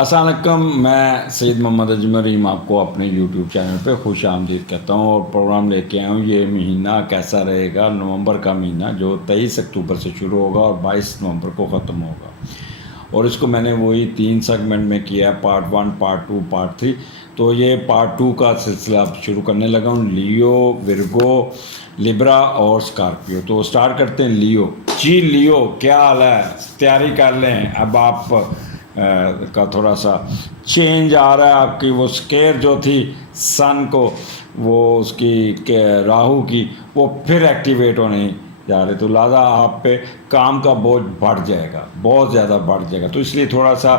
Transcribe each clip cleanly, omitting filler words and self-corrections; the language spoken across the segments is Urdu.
السلام علیکم، میں سید محمد اجمل رحیم آپ کو اپنے یوٹیوب چینل پہ خوش آمدید کہتا ہوں اور پروگرام لے کے آیا ہوں۔ یہ مہینہ کیسا رہے گا؟ نومبر کا مہینہ جو 23 اکتوبر سے شروع ہوگا اور 22 نومبر کو ختم ہوگا، اور اس کو میں نے وہی 3 سیگمنٹ میں کیا ہے، پارٹ 1، پارٹ 2، پارٹ 3۔ تو یہ پارٹ 2 کا سلسلہ اب شروع کرنے لگا ہوں، لیو، ورگو، لبرا اور اسکارپیو۔ تو سٹارٹ کرتے ہیں لیو۔ جی لیو، کیا حال ہے؟ تیاری کر لیں، اب آپ کا تھوڑا سا چینج آ رہا ہے۔ آپ کی وہ سکیئر جو تھی سن کو، وہ اس کی راہو کی، وہ پھر ایکٹیویٹ ہونے جا رہے، تو لہٰذا آپ پہ کام کا بوجھ بڑھ جائے گا، بہت زیادہ بڑھ جائے گا۔ تو اس لیے تھوڑا سا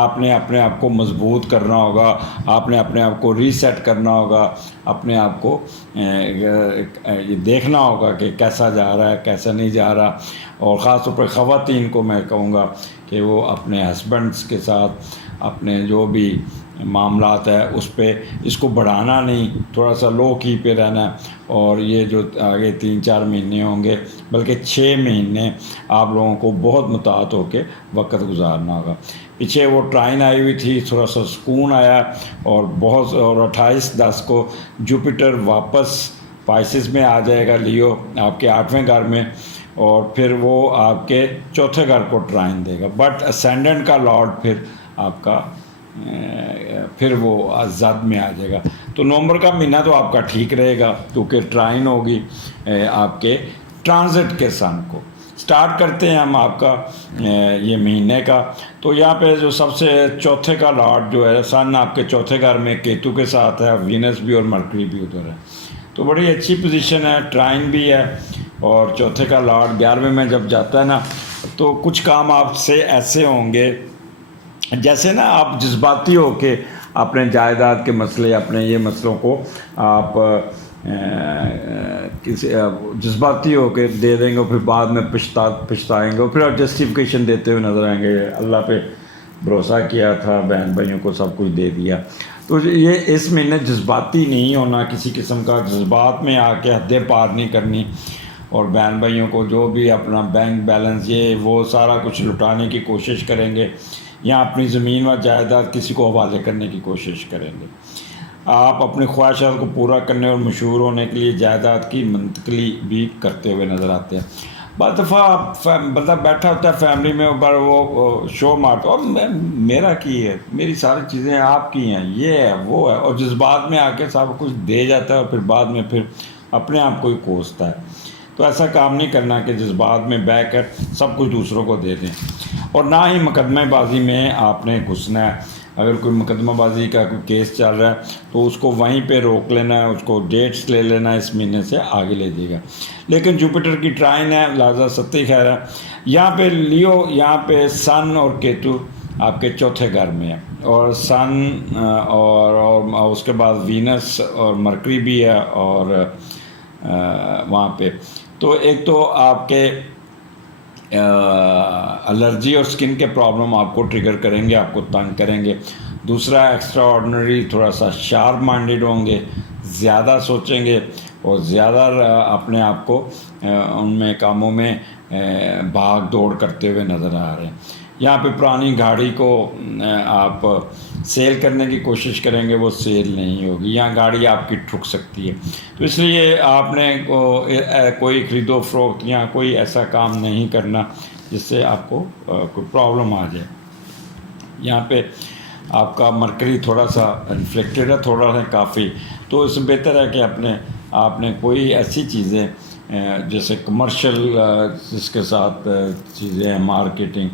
آپ نے اپنے آپ کو مضبوط کرنا ہوگا، آپ نے اپنے آپ کو ریسیٹ کرنا ہوگا، اپنے آپ کو یہ دیکھنا ہوگا کہ کیسا جا رہا ہے، کیسا نہیں جا رہا۔ اور خاص طور پر خواتین کو میں کہوں گا کہ وہ اپنے ہسبینڈس کے ساتھ اپنے جو بھی معاملات ہے اس پہ اس کو بڑھانا نہیں، تھوڑا سا لو کی پہ رہنا ہے۔ اور یہ جو آگے 3-4 مہینے ہوں گے، بلکہ 6 مہینے آپ لوگوں کو بہت متحد ہو کے وقت گزارنا ہوگا۔ پیچھے وہ ٹرائن آئی ہوئی تھی، تھوڑا سا سکون آیا، اور 28/10 کو جوپیٹر واپس پائسس میں آ جائے گا، لیو آپ کے 8ویں گھر میں، اور پھر وہ آپ کے 4تھے گھر کو ٹرائن دے گا۔ بٹ اسینڈنٹ کا لارڈ پھر آپ کا پھر وہ زد میں آ جائے گا۔ تو نومبر کا مہینہ تو آپ کا ٹھیک رہے گا، کیونکہ ٹرائن ہوگی آپ کے ٹرانزٹ کے سن کو۔ سٹارٹ کرتے ہیں ہم آپ کا یہ مہینے کا۔ تو یہاں پہ جو سب سے 4تھے کا لارڈ جو ہے، سن آپ کے 4تھے گھر میں کیتو کے ساتھ ہے، وینس بھی اور مرکری بھی ادھر ہے، تو بڑی اچھی پوزیشن ہے، ٹرائن بھی ہے۔ اور 4تھے کا لارڈ 11ویں میں جب جاتا ہے نا، تو کچھ کام آپ سے ایسے ہوں گے جیسے نا آپ جذباتی ہو کے اپنے جائیداد کے مسئلے، اپنے یہ مسئلوں کو آپ کسی جذباتی ہو کے دے دیں گے، اور پھر بعد میں پچھتائیں گے، اور پھر آپ جسٹیفیکیشن دیتے ہوئے نظر آئیں گے، اللہ پہ بھروسہ کیا تھا، بہن بھائیوں کو سب کچھ دے دیا۔ تو یہ اس مہینے جذباتی نہیں ہونا، کسی قسم کا جذبات میں آ کے حدیں پار نہیں کرنی، اور بہن بھائیوں کو جو بھی اپنا بینک بیلنس یہ وہ سارا کچھ لٹانے کی کوشش کریں گے، یا اپنی زمین و جائیداد کسی کو حوالے کرنے کی کوشش کریں گے۔ آپ اپنی خواہشات کو پورا کرنے اور مشہور ہونے کے لیے جائیداد کی منتقلی بھی کرتے ہوئے نظر آتے ہیں۔ بعض دفعہ بندہ بیٹھا ہوتا ہے فیملی میں، اوپر وہ شو مارتا اور میرا کی ہے، میری ساری چیزیں آپ کی ہیں، یہ ہے وہ ہے، اور جذبات میں آ کے سب کچھ دے جاتا ہے، اور پھر بعد میں پھر اپنے آپ کو ہی کوستا ہے۔ تو ایسا کام نہیں کرنا کہ جذبات میں بہ کر سب کچھ دوسروں کو دے دیں، اور نہ ہی مقدمہ بازی میں آپ نے گھسنا ہے۔ اگر کوئی مقدمہ بازی کا کوئی کیس چل رہا ہے تو اس کو وہیں پہ روک لینا ہے، اس کو ڈیٹس لے لینا ہے، اس مہینے سے آگے لے جائے گا۔ لیکن جوپیٹر کی ٹرائن ہے، لہٰذا ستی خیر ہے۔ یہاں پہ لیو، یہاں پہ سن اور کیتو آپ کے 4تھے گھر میں ہے، اور سن اور اس کے بعد وینس اور مرکری بھی ہے، اور وہاں پہ تو ایک تو آپ کے الرجی اور سکن کے پرابلم آپ کو ٹریگر کریں گے، آپ کو تنگ کریں گے۔ دوسرا، ایکسٹرا آرڈنری تھوڑا سا شارپ مائنڈیڈ ہوں گے، زیادہ سوچیں گے، اور زیادہ اپنے آپ کو ان میں کاموں میں بھاگ دوڑ کرتے ہوئے نظر آ رہے ہیں۔ یہاں پہ پرانی گاڑی کو آپ سیل کرنے کی کوشش کریں گے، وہ سیل نہیں ہوگی، یہاں گاڑی آپ کی ٹھک سکتی ہے۔ تو اس لیے آپ نے کوئی خرید و فروخت یا کوئی ایسا کام نہیں کرنا جس سے آپ کو کوئی پرابلم آ جائے۔ یہاں پہ آپ کا مرکری تھوڑا سا ریفلیکٹڈ ہے، تھوڑا سا کافی، تو اس سے بہتر ہے کہ آپ نے کوئی ایسی چیزیں جیسے کمرشل جس کے ساتھ چیزیں ہیں، مارکیٹنگ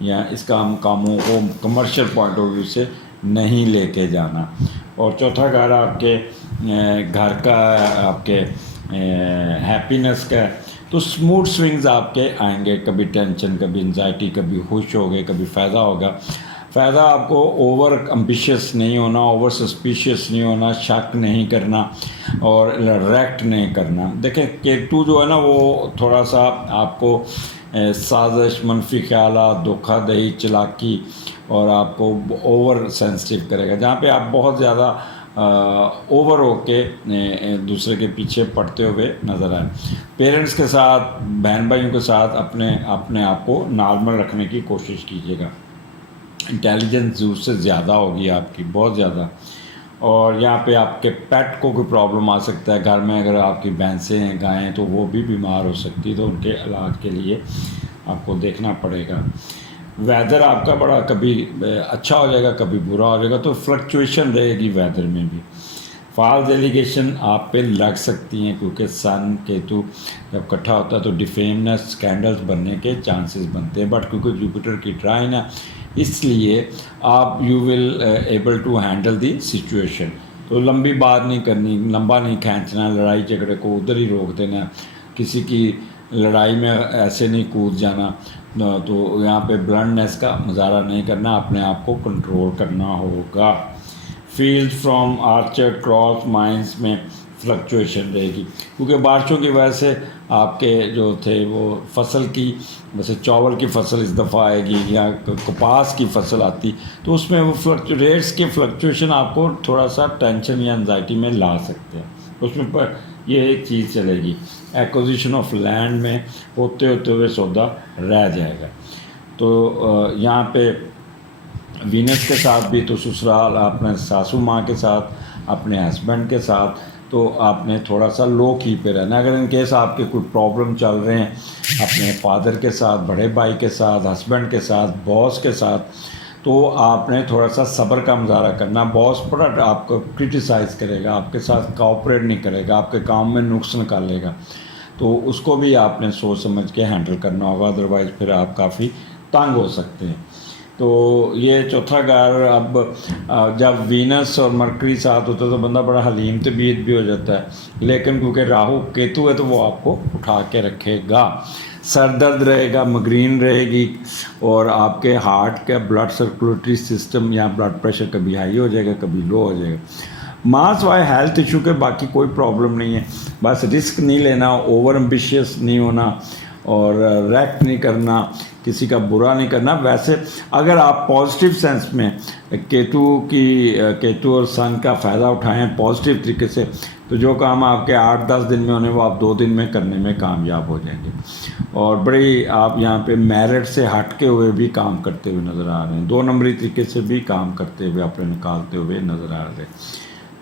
یا اس کاموں کو کمرشل پوائنٹ آف ویو سے نہیں لے کے جانا۔ اور 4تھا گھر آپ کے گھر کا، آپ کے ہیپینس کا ہے، تو سموتھ سوئنگز آپ کے آئیں گے، کبھی ٹینشن، کبھی انزائٹی، کبھی خوش ہوگے، کبھی فائدہ ہوگا۔ فائدہ آپ کو اوور امبیشیس نہیں ہونا، اوور سسپیشیس نہیں ہونا، شک نہیں کرنا، اور ریکٹ نہیں کرنا۔ دیکھیں کیتو جو ہے نا، وہ تھوڑا سا آپ کو سازش، منفی خیالات، دھوکہ دہی، چلاکی، اور آپ کو اوور سینسٹیو کرے گا، جہاں پہ آپ بہت زیادہ اوور ہو کے دوسرے کے پیچھے پڑتے ہوئے نظر آئیں۔ پیرنٹس کے ساتھ، بہن بھائیوں کے ساتھ اپنے آپ کو نارمل رکھنے کی کوشش کیجیے گا۔ انٹیلیجنس اس سے زیادہ ہوگی آپ کی، بہت زیادہ. اور یہاں پہ آپ کے پیٹ کو کوئی پرابلم آ سکتا ہے گھر میں، اگر آپ کی بھینسیں ہیں، گائیں، تو وہ بھی بیمار ہو سکتی، تو ان کے علاج کے لیے آپ کو دیکھنا پڑے گا. ویدر آپ کا بڑا کبھی اچھا ہو جائے گا، کبھی برا ہو جائے گا، تو فلکچویشن رہے گی ویدر میں بھی. فالس ایلیگیشن آپ پہ لگ سکتی ہیں، کیونکہ سن کیتو جب اکٹھا ہوتا ہے تو ڈیفیمنس اسکینڈلس بننے کے چانسز بنتے ہیں. بٹ کیونکہ جوپیٹر کی ٹرائن ہے، اس لیے آپ you will able to handle the situation. تو لمبی بات نہیں کرنی، لمبا نہیں کھینچنا، لڑائی جھگڑے کو ادھر ہی روک دینا، کسی کی لڑائی میں ایسے نہیں کود جانا. تو یہاں پہ بلنڈنیس کا مظاہرہ نہیں کرنا، اپنے آپ کو کنٹرول کرنا ہوگا. Field from orchard cross minus میں فلکچویشن رہے گی، کیونکہ بارشوں کی وجہ سے آپ کے جو تھے وہ فصل کی، جیسے چاول کی فصل اس دفعہ آئے گی یا کپاس کی فصل آتی، تو اس میں وہ ریٹس کے فلکچویشن آپ کو تھوڑا سا ٹینشن یا انزائٹی میں لا سکتے ہیں. اس میں یہ ایک چیز چلے گی. ایکوزیشن آف لینڈ میں ہوتے ہوئے سودا رہ جائے گا. تو یہاں پہ وینس کے ساتھ بھی، تو سسرال اپنے ساسو ماں کے ساتھ، اپنے ہسبینڈ کے ساتھ، تو آپ نے تھوڑا سا لو کی پہ رہنا. اگر ان کیس آپ کے کوئی پرابلم چل رہے ہیں اپنے فادر کے ساتھ، بڑے بھائی کے ساتھ، ہسبینڈ کے ساتھ، باس کے ساتھ، تو آپ نے تھوڑا سا صبر کا مظاہرہ کرنا. باس بڑا آپ کو کرٹیسائز کرے گا، آپ کے ساتھ کوآپریٹ نہیں کرے گا، آپ کے کام میں نقص نکالے گا، تو اس کو بھی آپ نے سوچ سمجھ کے ہینڈل کرنا ہوگا، ادروائز پھر آپ کافی تنگ ہو سکتے ہیں. تو یہ چوتھا گھر، اب جب وینس اور مرکری ساتھ ہوتا ہے تو بندہ بڑا حلیم طبیعت بھی ہو جاتا ہے، لیکن کیونکہ راہو کیتو ہے تو وہ آپ کو اٹھا کے رکھے گا. سر درد رہے گا، مگرین رہے گی، اور آپ کے ہارٹ کا بلڈ سرکولیٹری سسٹم یا بلڈ پریشر کبھی ہائی ہو جائے گا، کبھی لو ہو جائے گا. ماں سوائے ہیلتھ ایشو کے باقی کوئی پرابلم نہیں ہے. بس رسک نہیں لینا، اوور ایمبیشیس نہیں ہونا، اور ریک نہیں کرنا، کسی کا برا نہیں کرنا. ویسے اگر آپ پازیٹیو سینس میں کیتو اور سن کا فائدہ اٹھائیں پازیٹیو طریقے سے، تو جو کام آپ کے 8-10 دن میں ہونے وہ آپ 2 دن میں کرنے میں کامیاب ہو جائیں گے. اور بڑی آپ یہاں پہ میرٹ سے ہٹ کے ہوئے بھی کام کرتے ہوئے نظر آ رہے ہیں، 2 نمبری طریقے سے بھی کام کرتے ہوئے اپنے نکالتے ہوئے نظر آ رہے ہیں.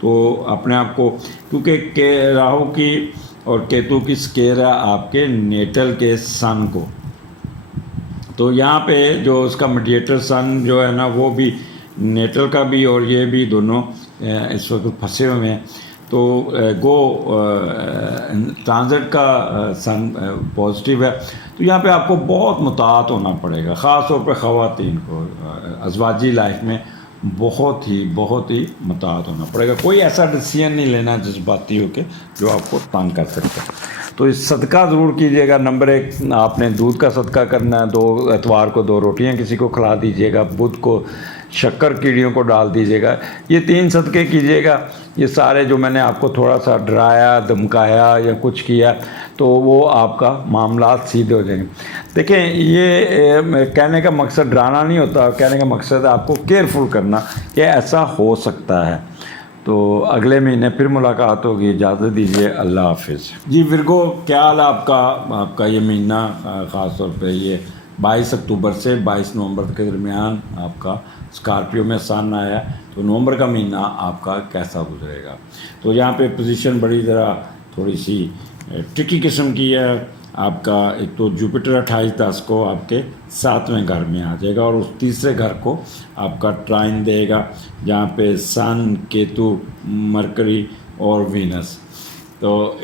تو اپنے آپ کو، کیونکہ راہو کی اور کیتو کی سکیر ہے آپ کے نیٹل کے سن کو، تو یہاں پہ جو اس کا میڈیٹر سن جو ہے نا، وہ بھی نیٹل کا بھی اور یہ بھی دونوں اس وقت پھنسے ہوئے ہیں. تو ٹرانزٹ کا سن پازیٹیو ہے، تو یہاں پہ آپ کو بہت محتاط ہونا پڑے گا، خاص طور پہ خواتین کو ازواجی لائف میں بہت ہی محتاط ہونا پڑے گا. کوئی ایسا ڈیسیژن نہیں لینا جذباتی ہو کے جو آپ کو تنگ کر سکتا ہے. تو اس صدقہ ضرور کیجیے گا. نمبر 1 آپ نے دودھ کا صدقہ کرنا ہے، 2 اتوار کو 2 روٹیاں کسی کو کھلا دیجیے گا، بدھ کو شکر کیڑیوں کو ڈال دیجیے گا. یہ 3 صدقے کیجیے گا. یہ سارے جو میں نے آپ کو تھوڑا سا ڈرایا، دھمکایا یا کچھ کیا، تو وہ آپ کا معاملات سیدھے ہو جائیں گے. دیکھیں، یہ کہنے کا مقصد ڈرانا نہیں ہوتا، کہنے کا مقصد ہے آپ کو کیئرفل کرنا کہ ایسا ہو سکتا ہے. تو اگلے مہینے پھر ملاقات ہوگی. اجازت دیجیے، اللہ حافظ. جی ورگو، کیا حال ہے آپ کا یہ مہینہ، خاص طور پہ یہ 22 اکتوبر سے 22 نومبر کے درمیان آپ کا اسکارپیو میں سن آیا، تو نومبر کا مہینہ آپ کا کیسا گزرے گا؟ تو یہاں پہ پوزیشن بڑی ذرا تھوڑی سی ٹرکی قسم کی ہے. آپ کا ایک تو جوپیٹر 28-10 کو آپ کے 7ویں گھر میں آ جائے گا، اور اس تیسرے گھر کو آپ کا ٹرائن دے گا، جہاں پہ سن، کیتو، مرکری اور وینس. تو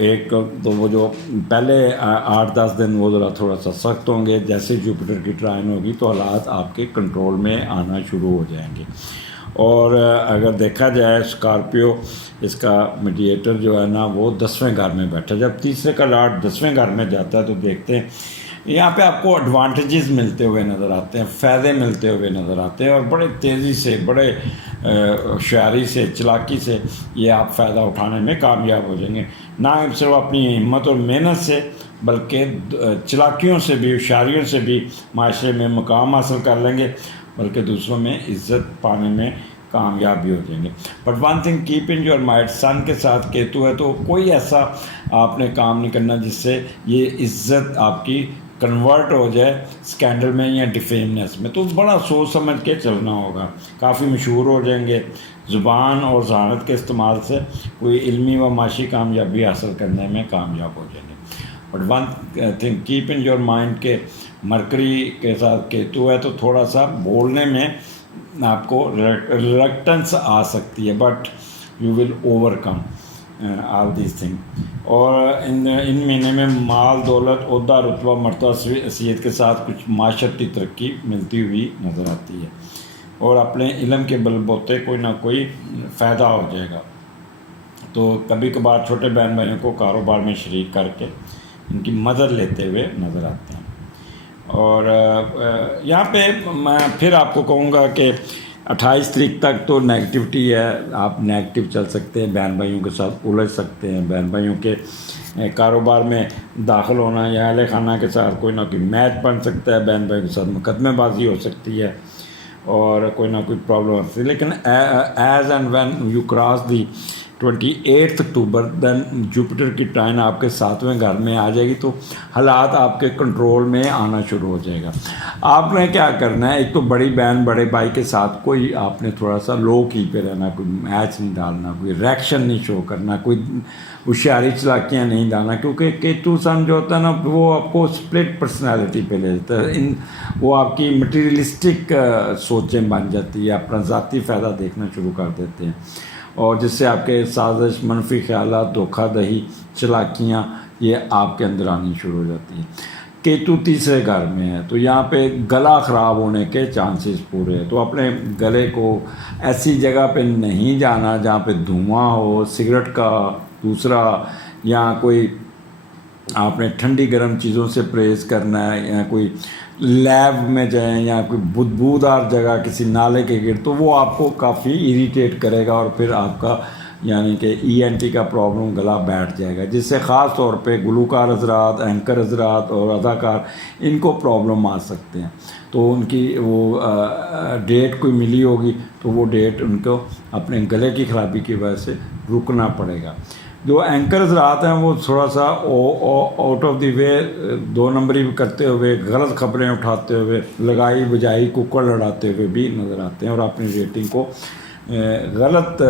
وہ جو پہلے 8-10 دن وہ ذرا تھوڑا سا سخت ہوں گے. جیسے جوپیٹر کی ٹرائن ہوگی تو حالات آپ کے کنٹرول میں آنا شروع ہو جائیں گے. اور اگر دیکھا جائے اسکارپیو، اس کا میڈیٹر جو ہے نا وہ 10ویں گھر میں بیٹھا. جب تیسرے کا لاٹ 10ویں گھر میں جاتا ہے تو دیکھتے ہیں یہاں پہ آپ کو ایڈوانٹیجز ملتے ہوئے نظر آتے ہیں، فائدے ملتے ہوئے نظر آتے ہیں، اور بڑے تیزی سے، بڑے ہوشیاری سے، چلاکی سے یہ آپ فائدہ اٹھانے میں کامیاب ہو جائیں گے. نہ صرف اپنی ہمت اور محنت سے، بلکہ چلاکیوں سے بھی، ہوشیاریوں سے بھی معاشرے میں مقام حاصل کر لیں گے، بلکہ دوسروں میں عزت پانے میں کامیاب بھی ہو جائیں گے. But one thing keep in your mind, sun کے ساتھ کیتو ہے تو کوئی ایسا آپ نے کام نہیں کرنا جس سے یہ عزت آپ کی کنورٹ ہو جائے اسکینڈل میں یا ڈیفیمنس میں، تو بڑا سوچ سمجھ کے چلنا ہوگا. کافی مشہور ہو جائیں گے. زبان اور ذہانت کے استعمال سے کوئی علمی و معاشی کامیابی حاصل کرنے میں کامیاب ہو جائیں گے. But one thing keep in your mind کہ مرکری کے ساتھ کیتو ہے تو تھوڑا سا بولنے میں آپ کو ریلکٹنس آ سکتی ہے، but you will over come all these thing. اور ان مہینے میں مال، دولت، عہدہ، رتبہ، مرتبہ، حیثیت کے ساتھ کچھ معاشرتی ترقی ملتی ہوئی نظر آتی ہے، اور اپنے علم کے بل بوتے کوئی نہ کوئی فائدہ ہو جائے گا. تو کبھی کبھار چھوٹے بہن بھائیوں کو کاروبار میں شریک کر کے ان کی مدد لیتے ہوئے نظر آتے ہیں. اور یہاں پہ میں پھر آپ کو کہوں گا کہ 28 تاریخ تک تو نیگیٹیوٹی ہے. آپ نیگیٹو چل سکتے ہیں، بہن بھائیوں کے ساتھ الجھ سکتے ہیں، بہن بھائیوں کے کاروبار میں داخل ہونا یا اہل خانہ کے ساتھ کوئی نہ کوئی میچ بن سکتا ہے، بہن بھائیوں کے ساتھ مقدمے بازی ہو سکتی ہے اور کوئی نہ کوئی پرابلم ہو سکتی ہے. لیکن as and when you cross the 28 October then Jupiter کی ٹائن آپ کے 7ویں گھر میں آ جائے گی، تو حالات آپ کے کنٹرول میں آنا شروع ہو جائے گا. آپ نے کیا کرنا ہے، ایک تو بڑی بہن بڑے بھائی کے ساتھ کوئی آپ نے تھوڑا سا لو کی پہ رہنا، کوئی میچ نہیں ڈالنا، کوئی ریئیکشن نہیں شو کرنا، کوئی ہوشیاری چلاکیاں نہیں ڈالنا، کیونکہ کیتو سن جو ہوتا ہے نا وہ آپ کو اسپلٹ پرسنالٹی پہ لے جاتا ہے. وہ آپ کی مٹیریلسٹک سوچیں بن جاتی ہے، اپنا ذاتی فائدہ دیکھنا شروع کر دیتے ہیں، اور جس سے آپ کے سازش، منفی خیالات، دھوکہ دہی، چلاکیاں یہ آپ کے اندر آنی شروع ہو جاتی ہیں. کیتو تیسرے گھر میں ہے تو یہاں پہ گلا خراب ہونے کے چانسز پورے ہیں. تو اپنے گلے کو ایسی جگہ پہ نہیں جانا جہاں پہ دھواں ہو، سگریٹ کا دوسرا، یا کوئی آپ نے ٹھنڈی گرم چیزوں سے پرہیز کرنا ہے، یا کوئی لیب میں جائیں یا کوئی بدبودار جگہ کسی نالے کے گرد، تو وہ آپ کو کافی اریٹیٹ کرے گا، اور پھر آپ کا یعنی کہ ENT کا پرابلم گلا بیٹھ جائے گا، جس سے خاص طور پہ گلوکار حضرات، اینکر حضرات اور اداکار ان کو پرابلم آ سکتے ہیں. تو ان کی وہ ڈیٹ کوئی ملی ہوگی تو وہ ڈیٹ ان کو اپنے گلے کی خرابی کی وجہ سے رکنا پڑے گا. جو اینکر حضرات ہیں وہ تھوڑا سا آؤٹ آف دی وے 2 نمبری کرتے ہوئے، غلط خبریں اٹھاتے ہوئے، لگائی بجائی ککڑ لڑاتے ہوئے بھی نظر آتے ہیں، اور اپنی ریٹنگ کو غلط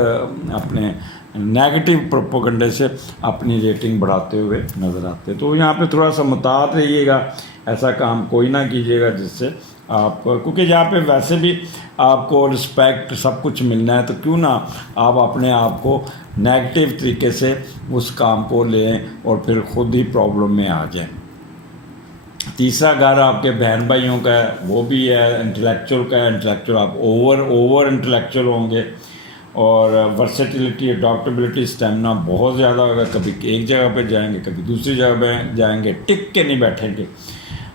اپنے نیگیٹو پروپیگنڈے سے اپنی ریٹنگ بڑھاتے ہوئے نظر آتے ہیں. تو یہاں پہ تھوڑا سا محتاط رہیے گا، ایسا کام کوئی نہ کیجیے گا جس سے آپ، کیونکہ یہاں پہ ویسے بھی آپ کو رسپیکٹ سب کچھ ملنا ہے، تو کیوں نہ آپ اپنے آپ کو نیگیٹو طریقے سے اس کام کو لیں اور پھر خود ہی پرابلم میں آ جائیں. تیسرا گھر آپ کے بہن بھائیوں کا ہے، وہ بھی ہے انٹلیکچوئل کا ہے. انٹلیکچوئل آپ اوور انٹلیکچوئل ہوں گے، اور ورسٹیلٹی، اڈاپٹیبلٹی، اسٹیمنا بہت زیادہ ہوگا. کبھی ایک جگہ پہ جائیں گے، کبھی دوسری جگہ پہ جائیں گے، ٹک کے نہیں بیٹھیں گے.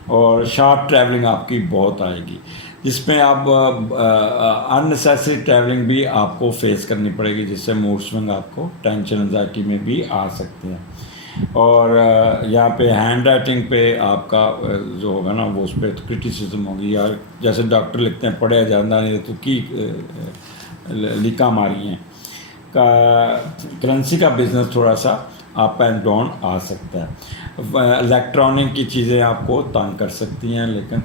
اور شارٹ ٹریولنگ آپ کی بہت آئے گی، جس میں آپ ان نیسیسری ٹریولنگ بھی آپ کو فیس کرنی پڑے گی، جس سے موڈ سوئنگ آپ کو ٹینشن انزائٹی میں بھی آ سکتے ہیں. اور یہاں پہ ہینڈ رائٹنگ پہ آپ کا جو ہوگا نا وہ اس پہ کرٹیسزم ہوگی، یا جیسے ڈاکٹر لکھتے ہیں پڑھے جانا نہیں تو کی لکھا ماری ہیں. کرنسی کا بزنس تھوڑا سا اپ اینڈ ڈاؤن آ سکتا ہے. الیکٹرانک کی چیزیں آپ کو تنگ کر سکتی ہیں، لیکن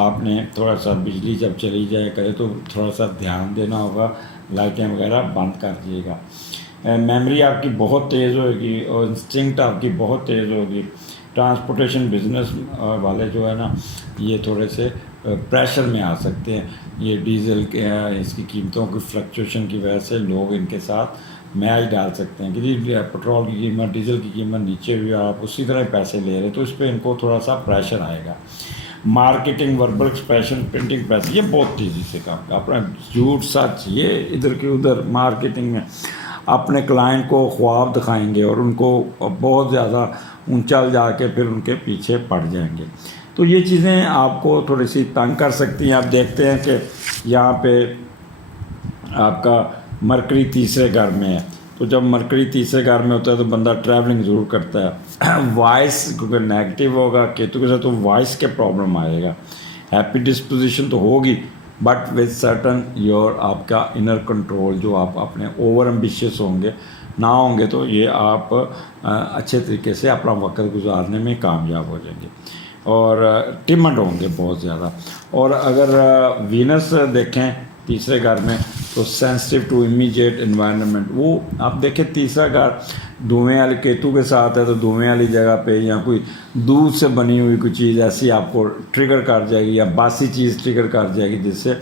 آپ نے تھوڑا سا بجلی جب چلی جائے کرے تو تھوڑا سا دھیان دینا ہوگا، لائٹیں وغیرہ بند کر دیجیے گا. میموری آپ کی بہت تیز ہوگی اور انسٹنکٹ آپ کی بہت تیز ہوگی. ٹرانسپورٹیشن بزنس والے جو ہے نا یہ تھوڑے سے پریشر میں آ سکتے ہیں. یہ ڈیزل کے اس کی قیمتوں کی فلکچویشن کی وجہ سے لوگ ان کے ساتھ میچ ڈال سکتے ہیں کہ جی پٹرول کی قیمت، ڈیزل کی قیمت نیچے ہوئی، آپ اسی طرح پیسے لے رہے، تو اس پہ ان کو تھوڑا سا پریشر آئے گا. Marketing, verbal expression, printing press, یہ بہت تیزی سے کام کا اپنا جھوٹ سچ یہ ادھر کے ادھر مارکیٹنگ میں اپنے کلائنٹ کو خواب دکھائیں گے، اور ان کو بہت زیادہ اونچا جا کے پھر ان کے پیچھے پڑ جائیں گے. تو یہ چیزیں آپ کو تھوڑی سی تنگ کر سکتی ہیں. آپ دیکھتے ہیں کہ یہاں پہ آپ کا مرکری تیسرے گھر میں ہے، تو جب مرکری تیسرے گھر میں ہوتا ہے تو بندہ ٹریولنگ ضرور کرتا ہے. وائس کیونکہ نیگیٹو ہوگا کیتو کے ساتھ، تو وائس کے پرابلم آئے گا. ہیپی ڈسپوزیشن تو ہوگی، بٹ وتھ سرٹن یور آپ کا انر کنٹرول، جو آپ اپنے اوور ایمبیشیس ہوں گے نہ ہوں گے تو یہ آپ اچھے طریقے سے اپنا وقت گزارنے میں کامیاب ہو جائیں گے. اور ٹمڈ ہوں گے بہت زیادہ. اور اگر وینس دیکھیں تیسرے گھر میں تو سینسٹیو ٹو امیجیٹ انوائرمنٹ. وہ آپ دیکھیں تیسرا گھر دھویں والی کیتو کے ساتھ ہے تو دھویں والی جگہ پہ یا کوئی دودھ سے بنی ہوئی کوئی چیز ایسی آپ کو ٹریگر کر جائے گی یا باسی چیز ٹریگر کر جائے گی جس سے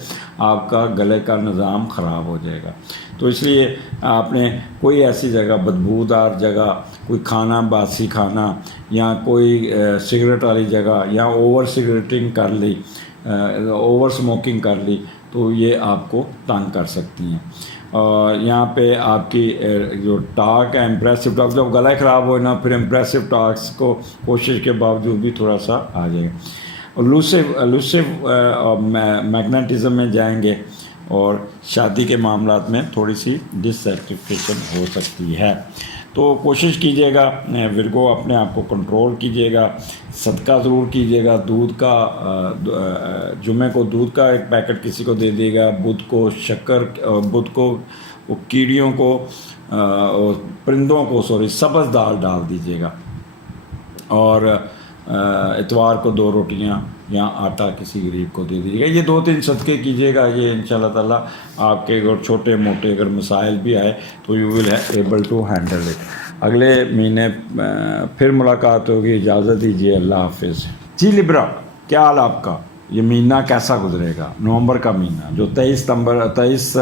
آپ کا گلے کا نظام خراب ہو جائے گا. تو اس لیے آپ نے کوئی ایسی جگہ بدبودار جگہ, کوئی کھانا باسی کھانا یا کوئی سگریٹ والی جگہ یا اوور سگریٹنگ کر لی, اوور اسموکنگ کر لی تو یہ آپ کو تنگ کر سکتی ہیں. یہاں پہ آپ کی جو ٹاک ہے امپریسو ٹاک, جب گلا خراب ہو نا پھر امپریسو ٹاکس کو کوشش کے باوجود بھی تھوڑا سا آ جائے گا. لوسو میگنیٹزم میں جائیں گے اور شادی کے معاملات میں تھوڑی سی ڈس سیٹسفیکشن ہو سکتی ہے. تو کوشش کیجیے گا ورگو, اپنے آپ کو کنٹرول کیجیے گا, صدقہ ضرور کیجیے گا. دودھ کا جمعے کو دودھ کا ایک پیکٹ کسی کو دے دیے گا, بدھ کو شکر, بدھ کو کیڑیوں کو پرندوں کو سبز دال ڈال دیجیے گا, اور اتوار کو 2 روٹیاں یا آٹا کسی غریب کو دے دیجیے گا. یہ 2-3 صدقے کیجیے گا, یہ انشاءاللہ تعالیٰ آپ کے اگر چھوٹے موٹے اگر مسائل بھی آئے تو you will able to handle it. اگلے مہینے پھر ملاقات ہوگی, اجازت دیجیے, اللہ حافظ. جی لبرا, کیا حال آپ کا؟ یہ مہینہ کیسا گزرے گا؟ نومبر کا مہینہ جو 23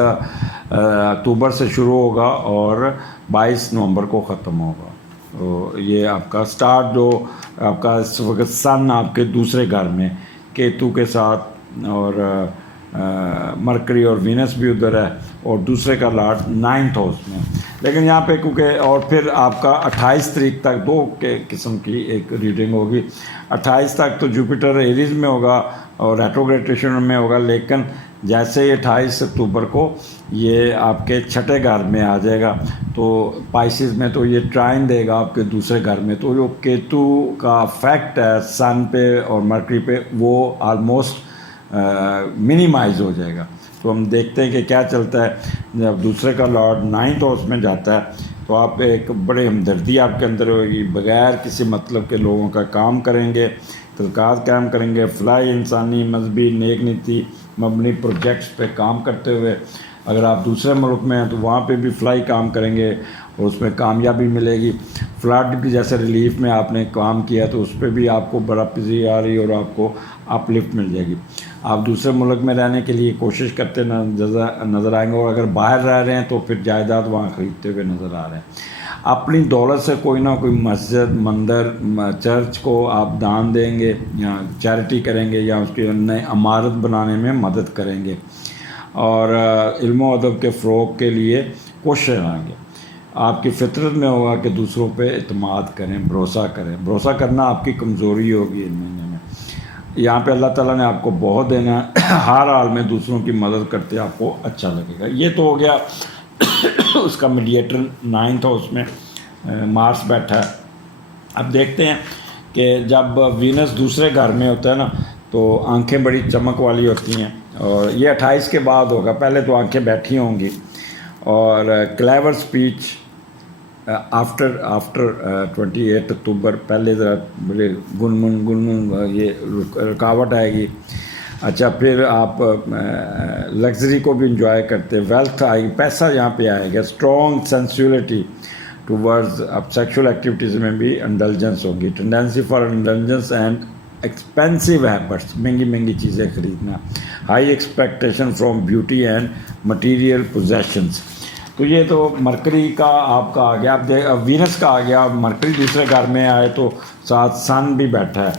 اکتوبر سے شروع ہوگا اور 22 نومبر کو ختم ہوگا. تو یہ آپ کا سٹارٹ جو آپ کا اس وقت سن آپ کے دوسرے گھر میں کیتو کے ساتھ, اور مرکری اور وینس بھی ادھر ہے, اور دوسرے کا لاٹ 9th ہاؤس میں. لیکن یہاں پہ کیونکہ اور پھر آپ کا 28 تاریخ تک 2 قسم کی ایک ریڈنگ ہوگی. 28 تک تو جوپیٹر ایریز میں ہوگا اور ریٹروگریڈیشن میں ہوگا, لیکن جیسے ہی 28 اکتوبر کو یہ آپ کے چھٹے گھر میں آ جائے گا تو پائسز میں تو یہ ٹرائن دے گا آپ کے دوسرے گھر میں. تو جو کیتو کا افیکٹ ہے سن پہ اور مرکری پہ وہ آلموسٹ منیمائز ہو جائے گا. تو ہم دیکھتے ہیں کہ کیا چلتا ہے. جب دوسرے کا لارڈ 9th ہاؤس میں جاتا ہے تو آپ ایک بڑے ہمدردی آپ کے اندر ہوگی, بغیر کسی مطلب کے لوگوں کا کام کریں گے, تعلقات قائم کریں گے, فلاحی انسانی مذہبی نیک نیتی مبنی پروجیکٹس پہ کام کرتے ہوئے. اگر آپ دوسرے ملک میں ہیں تو وہاں پہ بھی فلاحی کام کریں گے اور اس میں کامیابی ملے گی. فلڈ بھی جیسے ریلیف میں آپ نے کام کیا تو اس پہ بھی آپ کو بڑا پذیرائی آ رہی اور آپ کو اپ لفٹ مل جائے گی. آپ دوسرے ملک میں رہنے کے لیے کوشش کرتے نظر آئیں گے, اور اگر باہر رہ رہے ہیں تو پھر جائیداد وہاں خریدتے ہوئے نظر آ رہے ہیں. اپنی دولت سے کوئی نہ کوئی مسجد, مندر, چرچ کو آپ دان دیں گے یا چیریٹی کریں گے یا اس کی نئے عمارت بنانے میں مدد کریں گے, اور علم و ادب کے فروغ کے لیے کوشش کریں گے. آپ کی فطرت میں ہوگا کہ دوسروں پہ اعتماد کریں, بھروسہ کریں. بھروسہ کرنا آپ کی کمزوری ہوگی ان مہینے میں. یہاں پہ اللہ تعالیٰ نے آپ کو بہت دینا ہے, ہر حال میں دوسروں کی مدد کرتے آپ کو اچھا لگے گا. یہ تو ہو گیا اس کا میڈیٹر 9th ہاؤس میں مارس بیٹھا ہے. اب دیکھتے ہیں کہ جب وینس دوسرے گھر میں ہوتا ہے نا تو آنکھیں بڑی چمک والی ہوتی ہیں, اور یہ 28 کے بعد ہوگا. پہلے تو آنکھیں بیٹھی ہوں گی, اور کلیور سپیچ آفٹر 28 اکتوبر. پہلے ذرا بڑے گنگن یہ رکاوٹ آئے گی. اچھا, پھر آپ لگژری کو بھی انجوائے کرتے, ویلتھ آئے گی, پیسہ یہاں پہ آئے گا, اسٹرانگ سینسولیٹی ٹورڈز. اب سیکشول ایکٹیویٹیز میں بھی انڈلجنس ہوگی, tendency for indulgence and expensive habits, مہنگی چیزیں خریدنا, high expectation from beauty and material positions. تو یہ تو مرکری کا آپ کا آ گیا. اب وینس کا آ گیا. مرکری دوسرے گھر میں آئے تو ساتھ سن بھی بیٹھا ہے.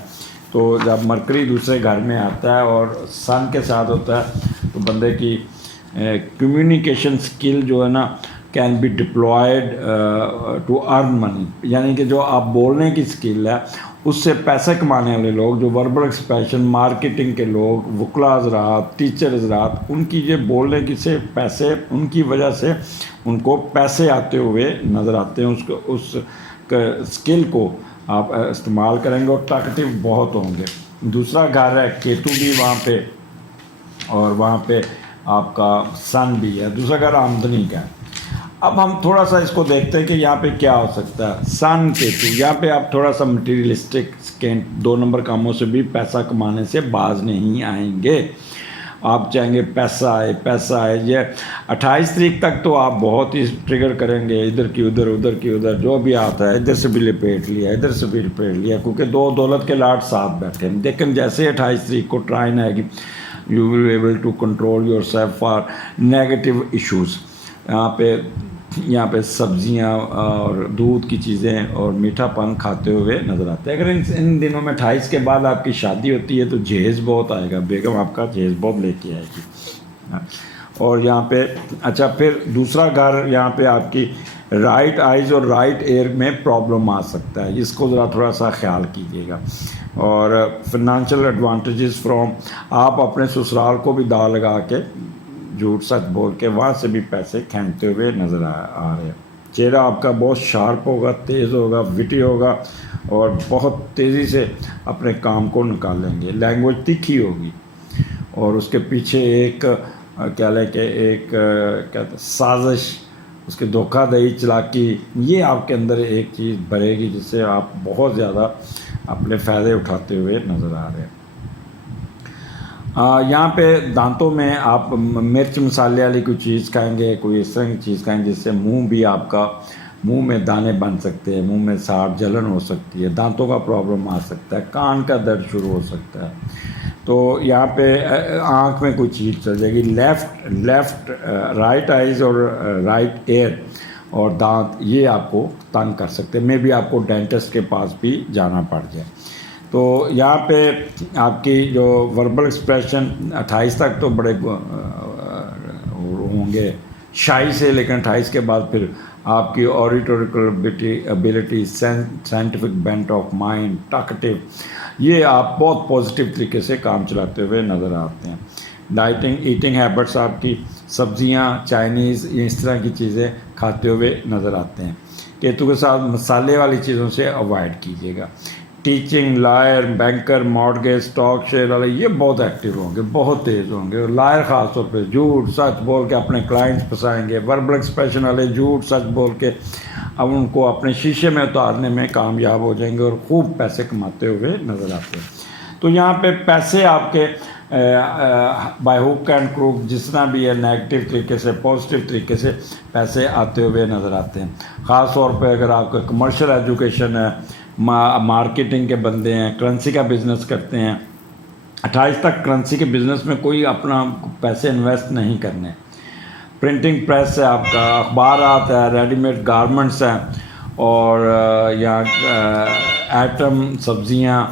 تو جب مرکری دوسرے گھر میں آتا ہے اور سن کے ساتھ ہوتا ہے تو بندے کی کمیونیکیشن سکل جو ہے نا can be deployed to earn money, یعنی کہ جو آپ بولنے کی سکل ہے اس سے پیسے کمانے والے لوگ, جو وربل ایکسپریشن, مارکیٹنگ کے لوگ, وکلا حضرات, ٹیچر حضرات, ان کی یہ بولنے کی سے پیسے, ان کی وجہ سے ان کو پیسے آتے ہوئے نظر آتے ہیں. اس سکل کو آپ استعمال کریں گے اور ٹاکٹیو بہت ہوں گے. دوسرا گھر ہے کیتو بھی وہاں پہ, اور وہاں پہ آپ کا سن بھی ہے. دوسرا گھر آمدنی کا ہے. اب ہم تھوڑا سا اس کو دیکھتے ہیں کہ یہاں پہ کیا ہو سکتا ہے. سن کیتو، یہاں پہ آپ تھوڑا سا مٹیریلسٹک 2 نمبر کاموں سے بھی پیسہ کمانے سے باز نہیں آئیں گے. آپ چاہیں گے پیسہ آئے. یہ 28 تاریخ تک تو آپ بہت ہی ٹریگر کریں گے، ادھر کی ادھر جو بھی آتا ہے ادھر سے بھی لپیٹ لیا کیونکہ 2 دولت کے لاٹ ساتھ بیٹھے ہیں. لیکن جیسے 28 تاریخ کو ٹرائن آئے گی you will be able to control yourself for negative issues. یہاں پہ سبزیاں اور دودھ کی چیزیں اور میٹھا پن کھاتے ہوئے نظر آتے ہیں. اگر ان دنوں میں 28 کے بعد آپ کی شادی ہوتی ہے تو جہیز بہت آئے گا، بیگم آپ کا جہیز بہت لے کے آئے گی. اور یہاں پہ اچھا پھر دوسرا گھر، یہاں پہ آپ کی رائٹ آئیز اور رائٹ ایئر میں پرابلم آ سکتا ہے، اس کو ذرا تھوڑا سا خیال کیجیے گا. اور فنانشل ایڈوانٹیجز فرام، آپ اپنے سسرال کو بھی داغ لگا کے جھوٹ سچ بول کے وہاں سے بھی پیسے کھینچتے ہوئے نظر آ رہے ہیں. چہرہ آپ کا بہت شارپ ہوگا، تیز ہوگا، وٹی ہوگا اور بہت تیزی سے اپنے کام کو نکالیں گے. لینگویج تیکھی ہوگی اور اس کے پیچھے ایک سازش، اس کے دھوکہ دہی، چلاکی، یہ آپ کے اندر ایک چیز بھرے گی جس سے آپ بہت زیادہ اپنے فائدے اٹھاتے ہوئے نظر آ رہے ہیں. یہاں پہ دانتوں میں آپ مرچ مسالے والی کوئی چیز کھائیں گے، کوئی اس طرح کی چیز کھائیں گے جس سے منہ بھی آپ کا، منہ میں دانے بن سکتے ہیں، منہ میں ساڑ جلن ہو سکتی ہے، دانتوں کا پرابلم آ سکتا ہے، کان کا درد شروع ہو سکتا ہے. تو یہاں پہ آنکھ میں کوئی چیز چل جائے گی. لیفٹ رائٹ آئیز اور رائٹ ایئر اور دانت یہ آپ کو تنگ کر سکتے ہیں. میں بھی آپ کو ڈینٹسٹ کے پاس بھی جانا پڑ جائے. تو یہاں پہ آپ کی جو وربل ایکسپریشن 28 تک تو بڑے ہوں گے شائی سے، لیکن 28 کے بعد پھر آپ کی oratorical ability, scientific bent of mind, talkative, یہ آپ بہت پازیٹیو طریقے سے کام چلاتے ہوئے نظر آتے ہیں. ایٹنگ ہیبٹس آپ کی سبزیاں، چائنیز، اس طرح کی چیزیں کھاتے ہوئے نظر آتے ہیں. کیتو کے ساتھ مسالے والی چیزوں سے اوائڈ کیجیے گا. Teaching, lawyer, banker, mortgage, stock share والے یہ بہت ایکٹیو ہوں گے، بہت تیز ہوں گے. اور لائر خاص طور پہ جھوٹ سچ بول کے اپنے کلائنٹس پھنسائیں گے. وربل ایکسپریشن والے جھوٹ سچ بول کے اب ان کو اپنے شیشے میں اتارنے میں کامیاب ہو جائیں گے اور خوب پیسے کماتے ہوئے نظر آتے ہیں. تو یہاں پہ پیسے آپ کے بائی ہوک اینڈ کروک جس طرح بھی ہے نیگیٹو طریقے سے پازیٹیو طریقے سے پیسے آتے ہوئے نظر آتے ہیں. خاص طور پہ اگر آپ کا کمرشل ایجوکیشن ہے، مارکیٹنگ کے بندے ہیں، کرنسی کا بزنس کرتے ہیں، 28 تک کرنسی کے بزنس میں کوئی اپنا پیسے انویسٹ نہیں کرنے. پرنٹنگ پریس ہے آپ کا، اخبارات ہے، ریڈی میڈ گارمنٹس ہیں اور یا ایٹم، سبزیاں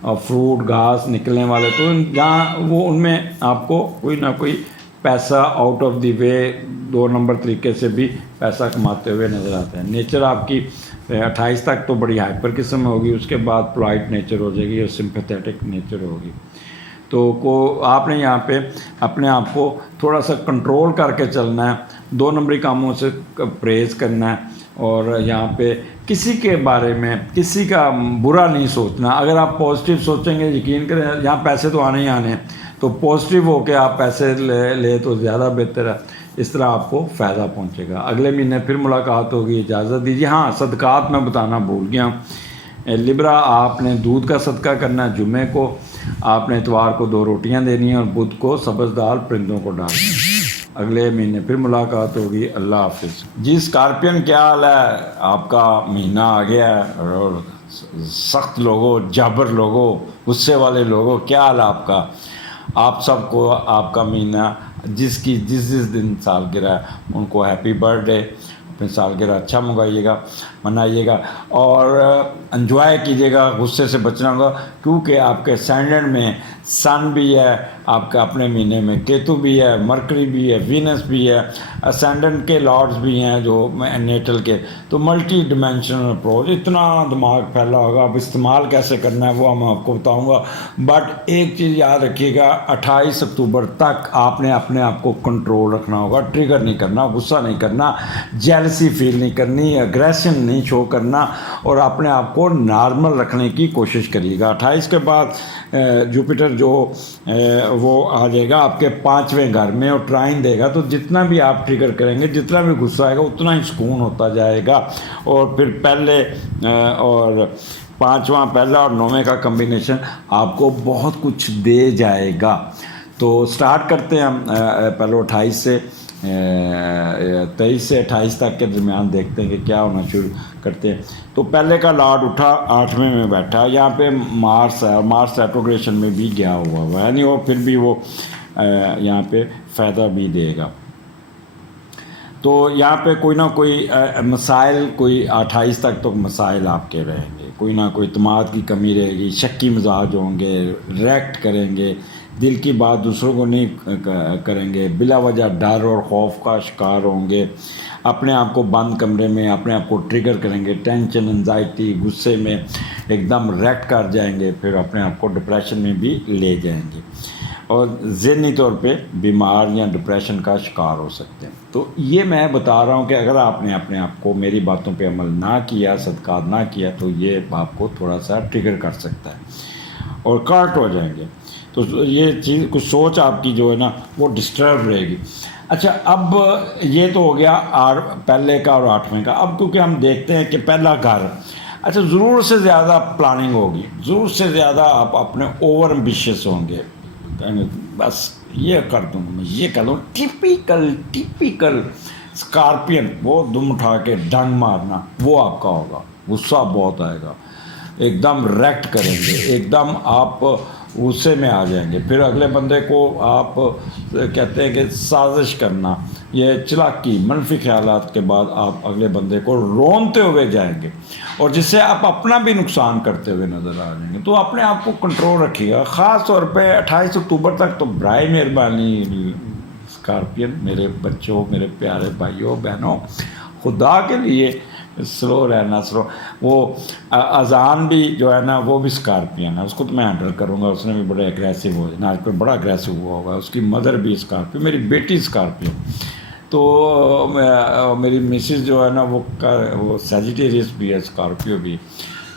اور فروٹ، گھاس نکلنے والے، تو جہاں وہ ان میں آپ کو کوئی نہ کوئی پیسہ out of the way 2 number طریقے سے بھی پیسہ کماتے ہوئے نظر آتے ہیں. نیچر آپ کی 28 تک تو بڑی ہائپر قسم ہوگی، اس کے بعد پولائٹ نیچر ہو جائے گی اور سمپیتھیٹک نیچر ہوگی. تو آپ نے یہاں پہ اپنے آپ کو تھوڑا سا کنٹرول کر کے چلنا ہے، 2 نمبری کاموں سے پرہیز کرنا ہے اور یہاں پہ کسی کے بارے میں کسی کا برا نہیں سوچنا. اگر آپ پازیٹیو سوچیں گے، یقین کریں یہاں پیسے تو آنے ہی آنے ہیں، تو پازیٹیو ہو کے آپ پیسے لے تو زیادہ بہتر ہے. اس طرح آپ کو فائدہ پہنچے گا. اگلے مہینے پھر ملاقات ہوگی، اجازت دیجیے. ہاں صدقات میں بتانا بھول گیا ہوں. لبرا، آپ نے دودھ کا صدقہ کرنا ہے. جمعے کو آپ نے اتوار کو 2 روٹیاں دینی ہیں اور بدھ کو سبز دال پرندوں کو ڈالنا ہے. اگلے مہینے پھر ملاقات ہوگی. اللہ حافظ. جی اسکارپین، کیا حال ہے؟ آپ کا مہینہ آ گیا ہے اور سخت لوگوں، جابر لوگوں، غصے والے لوگوں، کیا حال ہے آپ کا؟ آپ سب کو آپ کا مہینہ جس دن سالگرہ ہے ان کو ہیپی برتھ ڈے. اپنی سالگرہ اچھا منائیے گا اور انجوائے کیجیے گا. غصے سے بچنا ہوگا کیونکہ آپ کے اسینڈنٹ میں سن بھی ہے، آپ کا اپنے مہینے میں کیتو بھی ہے، مرکری بھی ہے، وینس بھی ہے، اسینڈنٹ کے لارڈز بھی ہیں جو نیٹل کے. تو ملٹی ڈیمینشنل اپروچ، اتنا دماغ پھیلا ہوگا. اب استعمال کیسے کرنا ہے وہ میں آپ کو بتاؤں گا. بٹ ایک چیز یاد رکھیے گا، 28 اکتوبر تک آپ نے اپنے آپ کو کنٹرول رکھنا ہوگا. ٹریگر نہیں کرنا، غصہ نہیں کرنا، جیلسی فیل نہیں کرنی، اگریشن نہیں شو کرنا اور اپنے آپ کو نارمل رکھنے کی کوشش کریے گا. 28 کے بعد جوپیٹر جو وہ آ جائے گا آپ کے 5ویں گھر میں اور ٹرائن دے گا، تو جتنا بھی آپ ٹریگر کریں گے، جتنا بھی غصہ آئے گا اتنا ہی سکون ہوتا جائے گا، اور پھر پہلے اور 5واں پہلا اور 9ویں کا کمبینیشن آپ کو بہت کچھ دے جائے گا۔ تو سٹارٹ کرتے ہیں ہم پہلے 28 سے 23 سے 28 تک کے درمیان دیکھتے ہیں کہ کیا ہونا شروع کرتے ہیں۔ تو پہلے کا لاڈ اٹھا 8ویں میں بیٹھا، یہاں پہ مارس ہے اور مارس ریٹروگریشن میں بھی گیا ہوا ہے، یعنی وہ پھر بھی وہ یہاں پہ فائدہ بھی دے گا۔ تو یہاں پہ کوئی نہ کوئی مسائل، کوئی 28 تک تو مسائل آپ کے رہیں گے، کوئی نہ کوئی اعتماد کی کمی رہے گی، شکی مزاج ہوں گے، ریئیکٹ کریں گے، دل کی بات دوسروں کو نہیں کریں گے، بلا وجہ ڈر اور خوف کا شکار ہوں گے، اپنے آپ کو بند کمرے میں اپنے آپ کو ٹریگر کریں گے، ٹینشن، انزائٹی، غصے میں ایک دم ریئیکٹ کر جائیں گے، پھر اپنے آپ کو ڈپریشن میں بھی لے جائیں گے، اور ذہنی طور پہ بیمار یا ڈپریشن کا شکار ہو سکتے ہیں۔ تو یہ میں بتا رہا ہوں کہ اگر آپ نے اپنے آپ کو میری باتوں پہ عمل نہ کیا، صدقات نہ کیا، تو یہ آپ کو تھوڑا سا ٹریگر کر سکتا ہے اور کاٹ ہو جائیں گے۔ تو یہ چیز کچھ سوچ آپ کی جو ہے نا وہ ڈسٹرب رہے گی۔ اچھا، اب یہ تو ہو گیا پہلے کا اور 8ویں کا۔ اب کیونکہ ہم دیکھتے ہیں کہ پہلا گھر، اچھا ضرورت سے زیادہ پلاننگ ہوگی، ضرورت سے زیادہ آپ اپنے اوور ایمبیشیس ہوں گے، بس یہ کر دوں میں، یہ کر دوں، ٹیپیکل اسکارپین، وہ دم اٹھا کے ڈنگ مارنا، وہ آپ کا ہوگا، غصہ بہت آئے گا، ایک دم ریئیکٹ کریں گے، ایک دم آپ غصے میں آ جائیں گے، پھر اگلے بندے کو آپ کہتے ہیں کہ سازش کرنا، یہ چلاکی، منفی خیالات کے بعد آپ اگلے بندے کو رونتے ہوئے جائیں گے، اور جس سے آپ اپنا بھی نقصان کرتے ہوئے نظر آ جائیں گے۔ تو اپنے آپ کو کنٹرول رکھیے گا، خاص طور پہ 28 اکتوبر تک تو برائے مہربانی اسکارپین، میرے بچوں، میرے پیارے بھائیوں بہنوں، خدا کے لیے سلو رہنا، سلو۔ وہ اذان بھی جو ہے نا وہ بھی اسکارپین ہے، اس کو تو میں ہینڈل کروں گا، اس نے بھی بڑے اگریسو ہو جائے، آج کل بڑا اگریسو ہوا ہوگا، اس کی مدر بھی اسکارپین، میری بیٹی اسکارپین، تو میری مسز جو ہے نا وہ سیجیٹیریس بھی ہے، اسکارپیو بھی۔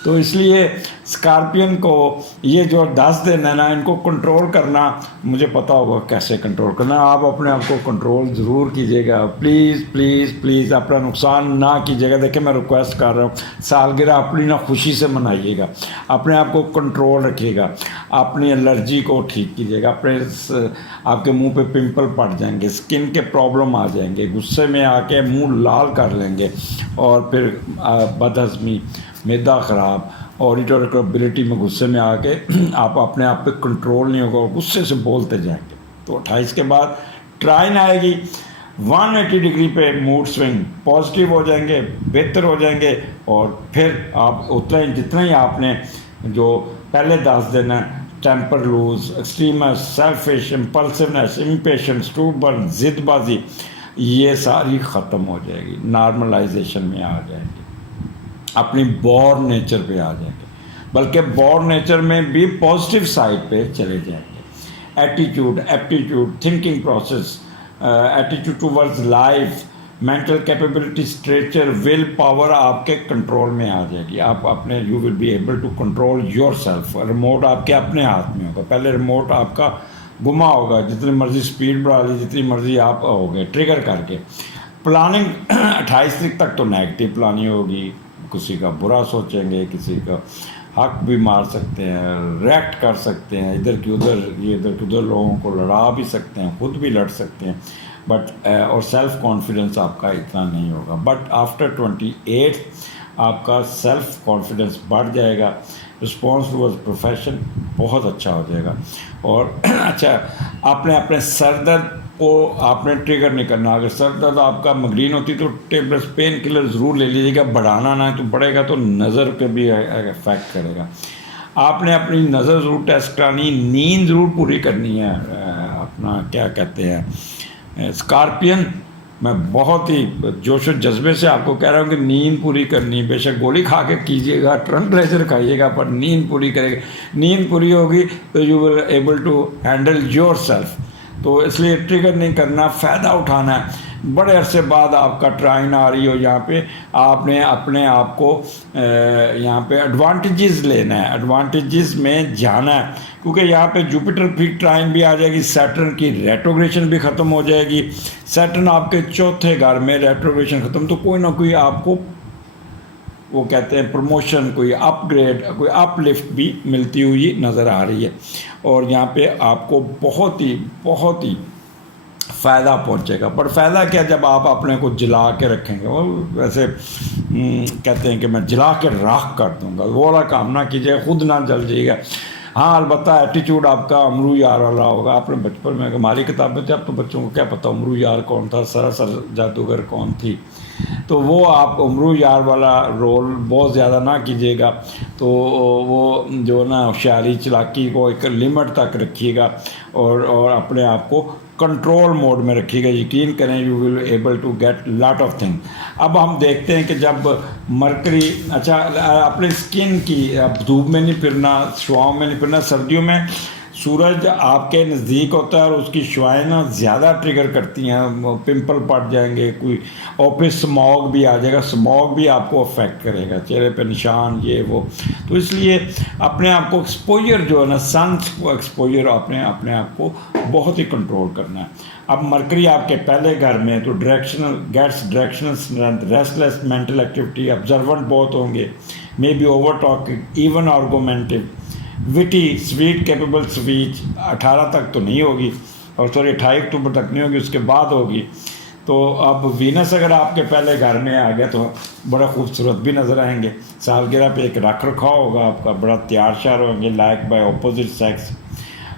تو اس لیے اسکارپین کو یہ جو 10 دن ہے نا، ان کو کنٹرول کرنا مجھے پتہ ہوگا کیسے کنٹرول کرنا۔ آپ اپنے آپ کو کنٹرول ضرور کیجیے گا، پلیز پلیز پلیز اپنا نقصان نہ کیجیے گا۔ دیکھیں میں ریکویسٹ کر رہا ہوں، سالگرہ اپنی نہ خوشی سے منائیے گا، اپنے آپ کو کنٹرول رکھیے گا، اپنی الرجی کو ٹھیک کیجیے گا، آپ کے منہ پہ پمپل پڑ جائیں گے، اسکن کے پرابلم آ جائیں گے، غصے میں آ کے منہ لال کر لیں گے، اور پھر بد ہضمی، معدہ خراب، اور اریٹیبلٹی میں غصے میں آ کے آپ اپنے آپ پہ کنٹرول نہیں ہوگا اور غصے سے بولتے جائیں گے۔ تو 28 کے بعد ٹرائن آئے گی، 180 ڈگری پہ موڈ سوئنگ، پازیٹیو ہو جائیں گے، بہتر ہو جائیں گے، اور پھر آپ اتنا ہی جتنا ہی آپ نے جو پہلے 10 دن ہیں، temper lose, extremes, selfish, impulsiveness, impatience, stubborn, ضد بازی، یہ ساری ختم ہو جائے گی، نارملائزیشن میں آ جائیں گے، اپنی بورن نیچر پہ آ جائیں گے، بلکہ بورن نیچر میں بھی پازیٹیو سائڈ پہ چلے جائیں گے۔ Attitude, aptitude, thinking process, attitude towards life, mental capability, stature, will power آپ کے کنٹرول میں آ جائے گی۔ آپ اپنے you will be able to control yourself. Remote آپ کے اپنے ہاتھ میں ہوگا، پہلے ریموٹ آپ کا گما ہوگا، جتنی مرضی اسپیڈ بڑھا لی، جتنی مرضی آپ ہوگے ٹریگر کر کے۔ پلاننگ 28 تک تو نیگیٹو پلاننگ ہوگی، کسی کا برا سوچیں گے، کسی کا حق بھی مار سکتے ہیں، ریئیکٹ کر سکتے ہیں، ادھر کی ادھر لوگوں کو لڑا بھی سکتے ہیں، خود بھی لڑ سکتے ہیں، بٹ اور سیلف کانفیڈنس آپ کا اتنا نہیں ہوگا۔ بٹ آفٹر 28 آپ کا سیلف کانفیڈنس بڑھ جائے گا، رسپانس ٹوورڈ پروفیشن بہت اچھا ہو جائے گا، اور اچھا اپنے سر درد کو آپ نے ٹریگر نہیں کرنا۔ اگر سر درد آپ کا مگرین ہوتی تو ٹیبلٹس، پین کلر ضرور لے لیجیے گا، بڑھانا نہ تو بڑھے گا تو نظر پہ بھی افیکٹ کرے گا۔ آپ نے اپنی نظر ضرور ٹیسٹ کرانی، نیند ضرور پوری کرنی ہے۔ اپنا کیا کہتے ہیں اسکارپین، میں بہت ہی جوش و جذبے سے آپ کو کہہ رہا ہوں کہ نیند پوری کرنی، بے شک گولی کھا کے کیجیے گا، ٹرنکلائزر کھائیے گا، پر نیند پوری کرے گا۔ نیند پوری ہوگی تو you will able to handle yourself. تو اس لیے ٹریگر نہیں کرنا، فائدہ اٹھانا ہے۔ بڑے عرصے بعد آپ کا ٹرائن آ رہی ہو یہاں پہ، آپ نے اپنے آپ کو یہاں پہ ایڈوانٹیجز لینا ہے، ایڈوانٹیجز میں جانا ہے، کیونکہ یہاں پہ جوپیٹر بھی ٹرائن بھی آ جائے گی، سیٹرن کی ریٹروگریشن بھی ختم ہو جائے گی، سیٹرن آپ کے چوتھے گھر میں ریٹروگریشن ختم، تو کوئی نہ کوئی آپ کو وہ کہتے ہیں پروموشن، کوئی اپ گریڈ، کوئی اپ لفٹ بھی ملتی ہوئی نظر آ رہی ہے، اور یہاں پہ آپ کو بہت ہی فائدہ پہنچے گا۔ پر فائدہ کیا، جب آپ اپنے کو جلا کے رکھیں گے، وہ ویسے کہتے ہیں کہ میں جلا کے راکھ کر دوں گا، وہ والا کام نہ کیجیے، خود نہ جل جائے گا۔ ہاں البتہ ایٹیچیوڈ آپ کا امرو یار والا ہوگا۔ آپ نے بچپن میں ہماری کتابیں تھے، اب تو بچوں کو کیا پتہ امرو یار کون تھا، سراسر جادوگر کون تھی، تو وہ آپ امرو یار والا رول بہت زیادہ نہ کیجیے گا، تو وہ جو نا ہوشیاری چلاکی کو ایک لمٹ تک رکھیے گا، اور اپنے آپ کو کنٹرول موڈ میں رکھیے گا۔ یقین کریں you will able to get lot of thing. اب ہم دیکھتے ہیں کہ جب مرکری، اچھا اپنے اسکن کی، اب دھوپ میں نہیں پھرنا، شعاؤں میں نہیں پھرنا، سردیوں میں سورج آپ کے نزدیک ہوتا ہے اور اس کی شعائیں نا زیادہ ٹریگر کرتی ہیں، پمپل پڑ جائیں گے کوئی، اور پھر سموگ بھی آ جائے گا، سموگ بھی آپ کو افیکٹ کرے گا، چہرے پہ نشان یہ وہ، تو اس لیے اپنے آپ کو ایکسپوجر جو ہے نا، سن ایکسپوجر، اپنے آپ کو بہت ہی کنٹرول کرنا ہے۔ اب مرکری آپ کے پہلے گھر میں تو directional strength, restless mental activity, observant بہت ہوں گے، may be over talking, even argumentative, witty, sweet capable speech, 18 تک تو نہیں ہوگی، اور سوری 28 اکتوبر تک نہیں ہوگی، اس کے بعد ہوگی۔ تو اب وینس اگر آپ کے پہلے گھر میں آ گیا تو بڑا خوبصورت بھی نظر آئیں گے، سالگرہ پہ ایک رکھ رکھاؤ ہوگا آپ کا، بڑا تیار شیار ہوں گے، like by opposite sex,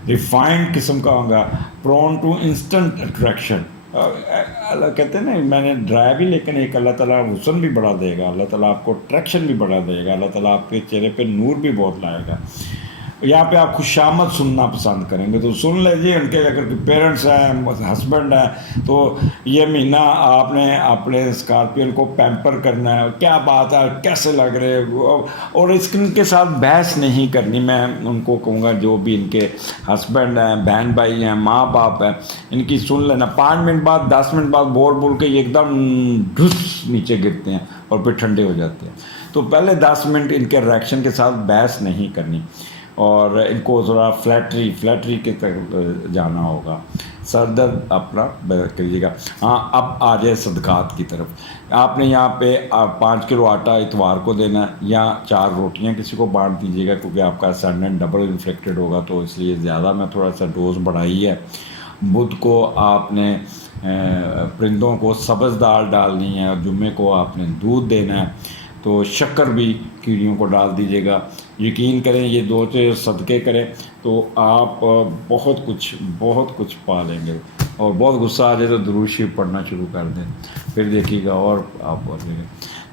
refined قسم کا ہوگا، پرون ٹو انسٹنٹ اٹریکشن۔ اللہ کہتے ہیں نا، میں نے ڈرایا بھی، لیکن ایک اللہ تعالیٰ حسن بھی بڑھا دے گا، اللہ تعالیٰ آپ کو اٹریکشن بھی بڑھا دے گا، اللہ تعالیٰ آپ کے چہرے پہ نور بھی بہت لائے گا۔ یہاں پہ آپ خوشامد سننا پسند کریں گے تو سن لیجیے، ان کے اگر پیرنٹس ہیں، ہسبینڈ ہیں، تو یہ مہینہ آپ نے اپنے اسکارپین کو پیمپر کرنا ہے، کیا بات ہے، کیسے لگ رہے، اور ان کے ساتھ بحث نہیں کرنی۔ میں ان کو کہوں گا جو بھی ان کے ہسبینڈ ہیں، بہن بھائی ہیں، ماں باپ ہیں، ان کی سن لینا، 5 منٹ بعد 10 منٹ بعد بول کے یہ ایک دم ڈھس نیچے گرتے ہیں اور پھر ٹھنڈے ہو جاتے ہیں، تو پہلے 10 منٹ ان کے ریئیکشن کے ساتھ بحث نہیں کرنی، اور ان کو ذرا فلیٹری کی طرف جانا ہوگا، سر درد اپنا کریے گا۔ ہاں اب آ جائے صدقات کی طرف۔ آپ نے یہاں پہ 5 کلو آٹا اتوار کو دینا ہے، یا 4 روٹیاں کسی کو بانٹ دیجیے گا، کیونکہ آپ کا اسینڈنٹ ڈبل انفلیکٹڈ ہوگا، تو اس لیے زیادہ میں تھوڑا سا ڈوز بڑھائی ہے۔ بدھ کو آپ نے پرندوں کو سبز دال ڈالنی ہے، اور جمعے کو آپ نے دودھ دینا ہے، تو شکر بھی کیڑیوں کو ڈال دیجیے گا۔ یقین کریں یہ 2 چیز صدقے کریں تو آپ بہت کچھ پا لیں گے، اور بہت غصہ آ جائے تو درود شریف پڑھنا شروع کر دیں، پھر دیکھیے گا اور آپ بولیں گے۔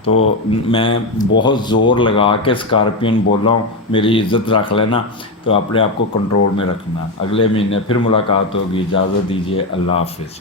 تو میں بہت زور لگا کے اسکارپین بول رہا ہوں، میری عزت رکھ لینا، تو اپنے آپ کو کنٹرول میں رکھنا۔ اگلے مہینے پھر ملاقات ہوگی، اجازت دیجیے، اللہ حافظ۔